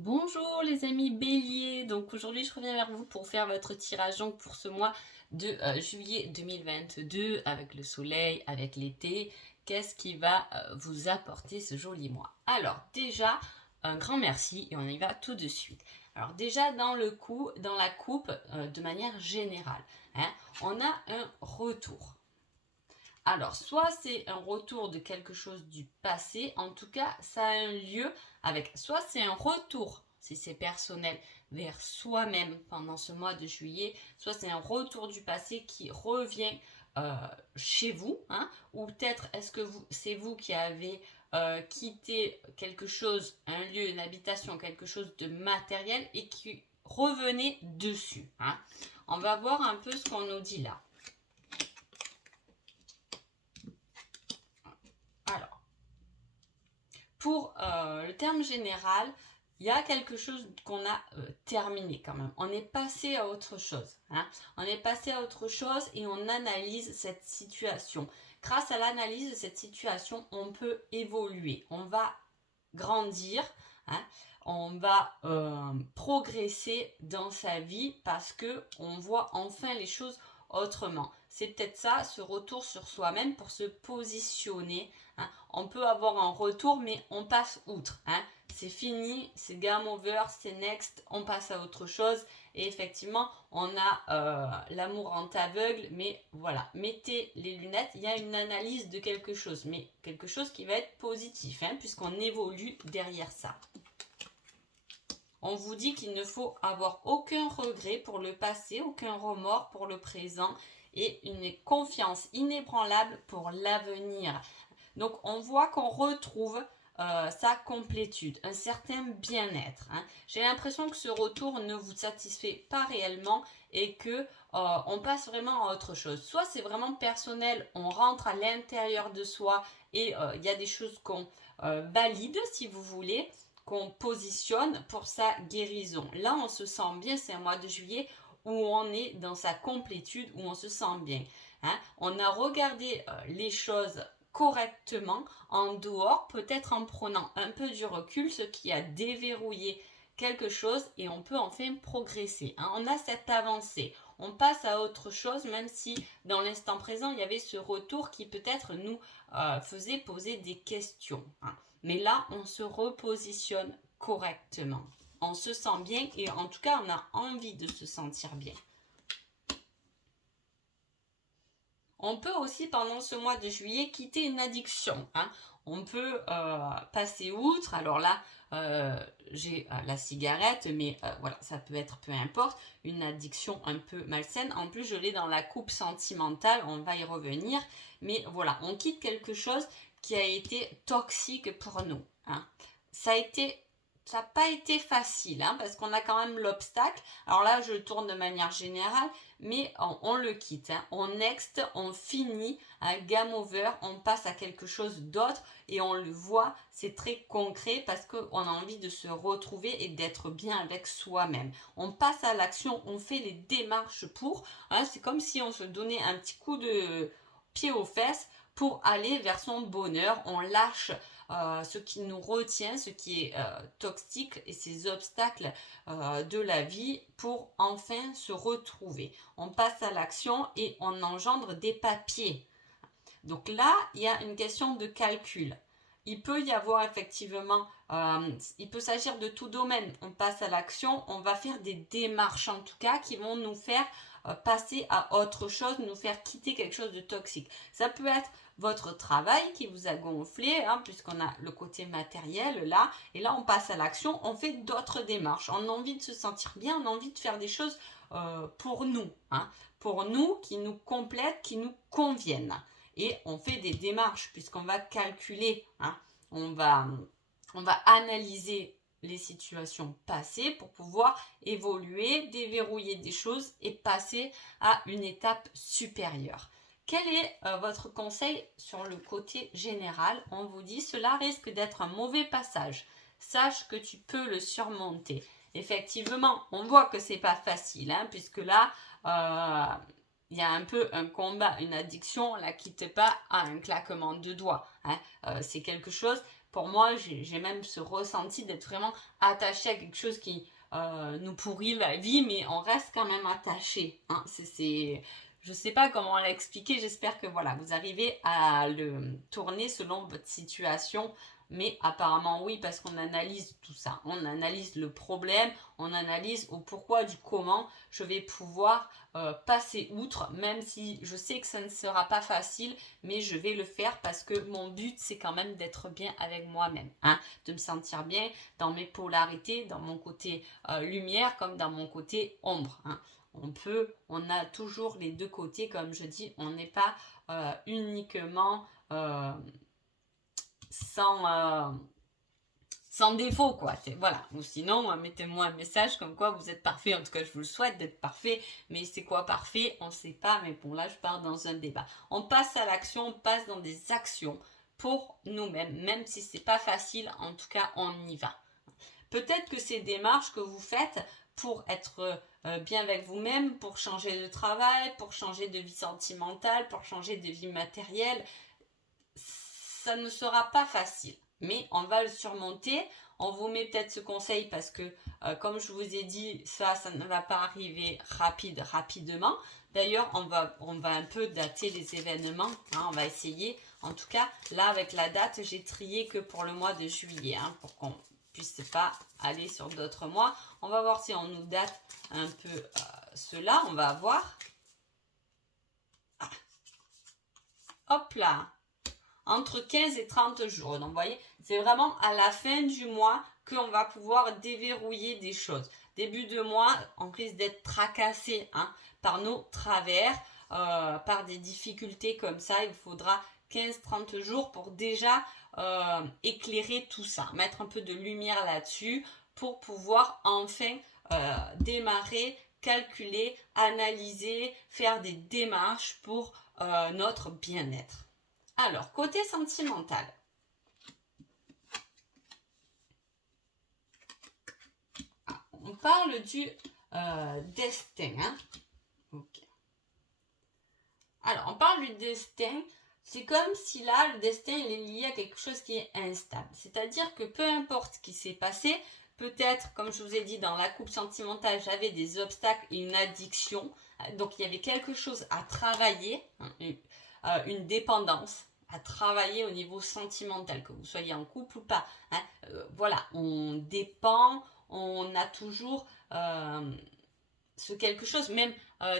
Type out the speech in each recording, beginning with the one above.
Bonjour les amis béliers, donc aujourd'hui je reviens vers vous pour faire votre tirage donc pour ce mois de juillet 2022 avec le soleil, avec l'été. Qu'est-ce qui va vous apporter ce joli mois? Alors déjà, un grand merci et on y va tout de suite. Alors déjà dans la coupe, de manière générale, hein, on a un retour. Alors, soit c'est un retour de quelque chose du passé, en tout cas, ça a un lieu avec, soit c'est un retour, si c'est personnel, vers soi-même pendant ce mois de juillet, soit c'est un retour du passé qui revient chez vous, hein, ou peut-être est-ce que c'est vous qui avez quitté quelque chose, un lieu, une habitation, quelque chose de matériel et qui revenez dessus. Hein. On va voir un peu ce qu'on nous dit là. Alors, pour le terme général, il y a quelque chose qu'on a terminé quand même. On est passé à autre chose. Hein. On est passé à autre chose et on analyse cette situation. Grâce à l'analyse de cette situation, on peut évoluer. On va grandir. Hein. On va progresser dans sa vie parce que on voit enfin les choses autrement. C'est peut-être ça, ce retour sur soi-même pour se positionner. Hein. On peut avoir un retour, mais on passe outre. Hein. C'est fini, c'est game over, c'est next, on passe à autre chose. Et effectivement, on a l'amour en aveugle, mais voilà, mettez les lunettes, il y a une analyse de quelque chose, mais quelque chose qui va être positif, hein, puisqu'on évolue derrière ça. On vous dit qu'il ne faut avoir aucun regret pour le passé, aucun remords pour le présent et une confiance inébranlable pour l'avenir. Donc on voit qu'on retrouve sa complétude, un certain bien-être. Hein. J'ai l'impression que ce retour ne vous satisfait pas réellement et que on passe vraiment à autre chose. Soit c'est vraiment personnel, on rentre à l'intérieur de soi et il y a des choses qu'on valide, si vous voulez, qu'on positionne pour sa guérison. Là, on se sent bien, c'est un mois de juillet où on est dans sa complétude, où on se sent bien. Hein. On a regardé les choses correctement en dehors, peut-être en prenant un peu du recul, ce qui a déverrouillé quelque chose et on peut enfin progresser. Hein. On a cette avancée, on passe à autre chose, même si dans l'instant présent, il y avait ce retour qui peut-être nous faisait poser des questions. Hein. Mais là, on se repositionne correctement. On se sent bien et en tout cas, on a envie de se sentir bien. On peut aussi, pendant ce mois de juillet, quitter une addiction. Hein. On peut passer outre. Alors là, j'ai la cigarette, mais voilà, ça peut être peu importe, une addiction un peu malsaine. En plus, je l'ai dans la coupe sentimentale, on va y revenir. Mais voilà, on quitte quelque chose qui a été toxique pour nous. Hein. Ça n'a pas été facile, hein, parce qu'on a quand même l'obstacle. Alors là, je tourne de manière générale, mais on le quitte. Hein. On next, on finit, un game over, on passe à quelque chose d'autre et on le voit, c'est très concret parce qu'on a envie de se retrouver et d'être bien avec soi-même. On passe à l'action, on fait les démarches pour. Hein, c'est comme si on se donnait un petit coup de pied aux fesses pour aller vers son bonheur. On lâche ce qui nous retient, ce qui est toxique et ces obstacles de la vie pour enfin se retrouver. On passe à l'action et on engendre des papiers. Donc là, il y a une question de calcul. Il peut y avoir effectivement, il peut s'agir de tout domaine. On passe à l'action, on va faire des démarches en tout cas qui vont nous faire passer à autre chose, nous faire quitter quelque chose de toxique. Ça peut être votre travail qui vous a gonflé, hein, puisqu'on a le côté matériel là, et là on passe à l'action, on fait d'autres démarches. On a envie de se sentir bien, on a envie de faire des choses pour nous, hein, pour nous, qui nous complètent, qui nous conviennent. Et on fait des démarches puisqu'on va calculer, hein, on va analyser les situations passées pour pouvoir évoluer, déverrouiller des choses et passer à une étape supérieure. Quel est votre conseil sur le côté général? On vous dit cela risque d'être un mauvais passage. Sache que tu peux le surmonter. Effectivement, on voit que c'est pas facile, hein, puisque là, il y a un peu un combat, une addiction, on la quitte pas à un claquement de doigts. Hein. C'est quelque chose, Pour moi, j'ai même ce ressenti d'être vraiment attaché à quelque chose qui nous pourrit la vie, mais on reste quand même attaché. Hein. Je ne sais pas comment l'expliquer, j'espère que voilà, vous arrivez à le tourner selon votre situation, mais apparemment oui, parce qu'on analyse tout ça. On analyse le problème, on analyse au pourquoi du comment je vais pouvoir passer outre, même si je sais que ça ne sera pas facile, mais je vais le faire parce que mon but, c'est quand même d'être bien avec moi-même, hein, de me sentir bien dans mes polarités, dans mon côté lumière comme dans mon côté ombre. Hein. On a toujours les deux côtés, comme je dis, on n'est pas uniquement sans, sans défaut, quoi. Voilà. Ou sinon, mettez-moi un message comme quoi vous êtes parfait. En tout cas, je vous le souhaite d'être parfait. Mais c'est quoi parfait? On ne sait pas. Mais bon, là, je pars dans un débat. On passe à l'action, on passe dans des actions pour nous-mêmes. Même si c'est pas facile, en tout cas, on y va. Peut-être que ces démarches que vous faites pour être bien avec vous-même, pour changer de travail, pour changer de vie sentimentale, pour changer de vie matérielle, ça ne sera pas facile. Mais on va le surmonter. On vous met peut-être ce conseil parce que, comme je vous ai dit, ça ne va pas arriver rapidement. D'ailleurs, on va un peu dater les événements. Hein, on va essayer. En tout cas, là, avec la date, j'ai trié que pour le mois de juillet. Hein, pour qu'on puisse pas aller sur d'autres mois. On va voir si on nous date un peu cela. On va voir. Ah. Hop là. Entre 15 et 30 jours. Donc, vous voyez, c'est vraiment à la fin du mois qu'on va pouvoir déverrouiller des choses. Début de mois, on risque d'être tracassé hein, par nos travers, par des difficultés comme ça. Il faudra 15-30 jours pour déjà éclairer tout ça, mettre un peu de lumière là-dessus pour pouvoir enfin démarrer, calculer, analyser, faire des démarches pour notre bien-être. Alors, côté sentimental. On parle du destin. Hein? Okay. Alors, on parle du destin. C'est comme si là, le destin il est lié à quelque chose qui est instable. C'est-à-dire que peu importe ce qui s'est passé, peut-être, comme je vous ai dit, dans la couple sentimentale, j'avais des obstacles et une addiction. Donc, il y avait quelque chose à travailler, une dépendance à travailler au niveau sentimental, que vous soyez en couple ou pas. Hein. Voilà, on dépend, on a toujours ce quelque chose, même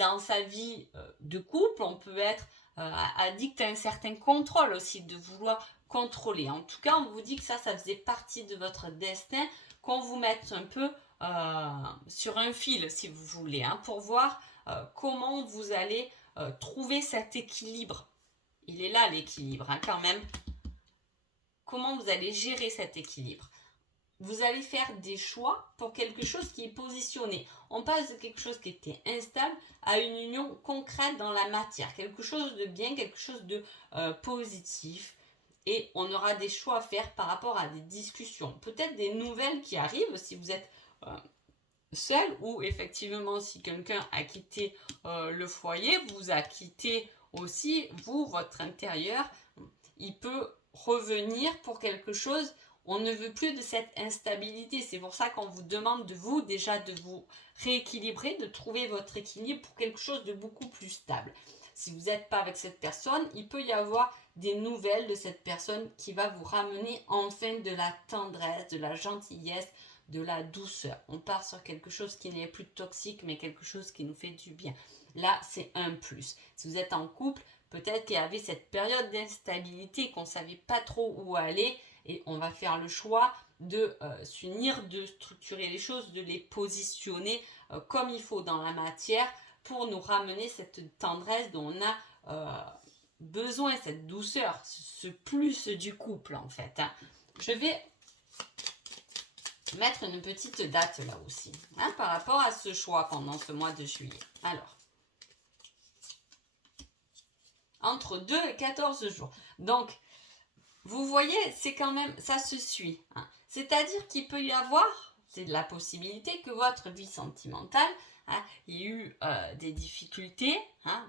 dans sa vie de couple, on peut être addict à un certain contrôle aussi, de vouloir contrôler. En tout cas, on vous dit que ça faisait partie de votre destin, qu'on vous mette un peu sur un fil, si vous voulez, hein, pour voir comment vous allez trouver cet équilibre. Il est là l'équilibre hein, quand même. Comment vous allez gérer cet équilibre? Vous allez faire des choix pour quelque chose qui est positionné. On passe de quelque chose qui était instable à une union concrète dans la matière. Quelque chose de bien, quelque chose de positif. Et on aura des choix à faire par rapport à des discussions. Peut-être des nouvelles qui arrivent si vous êtes seul ou effectivement si quelqu'un a quitté le foyer, vous a quitté aussi, vous, votre intérieur, il peut revenir pour quelque chose. On ne veut plus de cette instabilité. C'est pour ça qu'on vous demande de vous, déjà, de vous rééquilibrer, de trouver votre équilibre pour quelque chose de beaucoup plus stable. Si vous n'êtes pas avec cette personne, il peut y avoir des nouvelles de cette personne qui va vous ramener enfin de la tendresse, de la gentillesse, de la douceur. On part sur quelque chose qui n'est plus toxique, mais quelque chose qui nous fait du bien. Là, c'est un plus. Si vous êtes en couple, peut-être qu'il y avait cette période d'instabilité, qu'on ne savait pas trop où aller, et on va faire le choix de s'unir, de structurer les choses, de les positionner comme il faut dans la matière pour nous ramener cette tendresse dont on a besoin, cette douceur, ce plus du couple en fait. Hein. Je vais mettre une petite date là aussi, hein, par rapport à ce choix pendant ce mois de juillet. Alors, entre 2 et 14 jours. Donc, vous voyez, c'est quand même, ça se suit. Hein. C'est-à-dire qu'il peut y avoir, c'est de la possibilité que votre vie sentimentale, hein, il y a eu des difficultés, hein,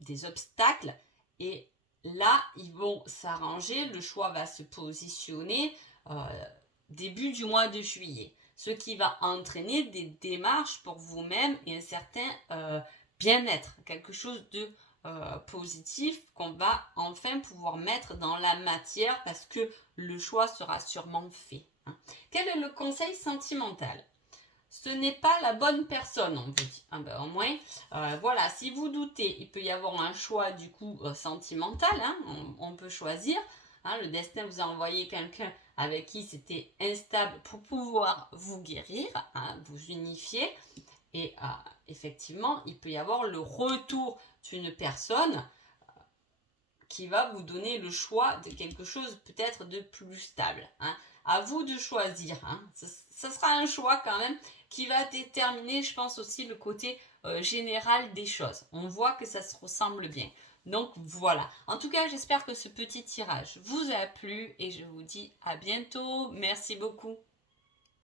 des obstacles, et là, ils vont s'arranger, le choix va se positionner début du mois de juillet. Ce qui va entraîner des démarches pour vous-même et un certain bien-être, quelque chose de positif qu'on va enfin pouvoir mettre dans la matière parce que le choix sera sûrement fait. Hein. Quel est le conseil sentimental? Ce n'est pas la bonne personne, on vous dit. Ah ben, au moins, voilà, si vous doutez, il peut y avoir un choix du coup sentimental, hein, on peut choisir. Hein, le destin vous a envoyé quelqu'un avec qui c'était instable pour pouvoir vous guérir, hein, vous unifier. Et effectivement, il peut y avoir le retour d'une personne qui va vous donner le choix de quelque chose peut-être de plus stable. Hein. À vous de choisir. Hein. Ça sera un choix quand même qui va déterminer, je pense aussi, le côté général des choses. On voit que ça se ressemble bien. Donc voilà. En tout cas, j'espère que ce petit tirage vous a plu et je vous dis à bientôt. Merci beaucoup.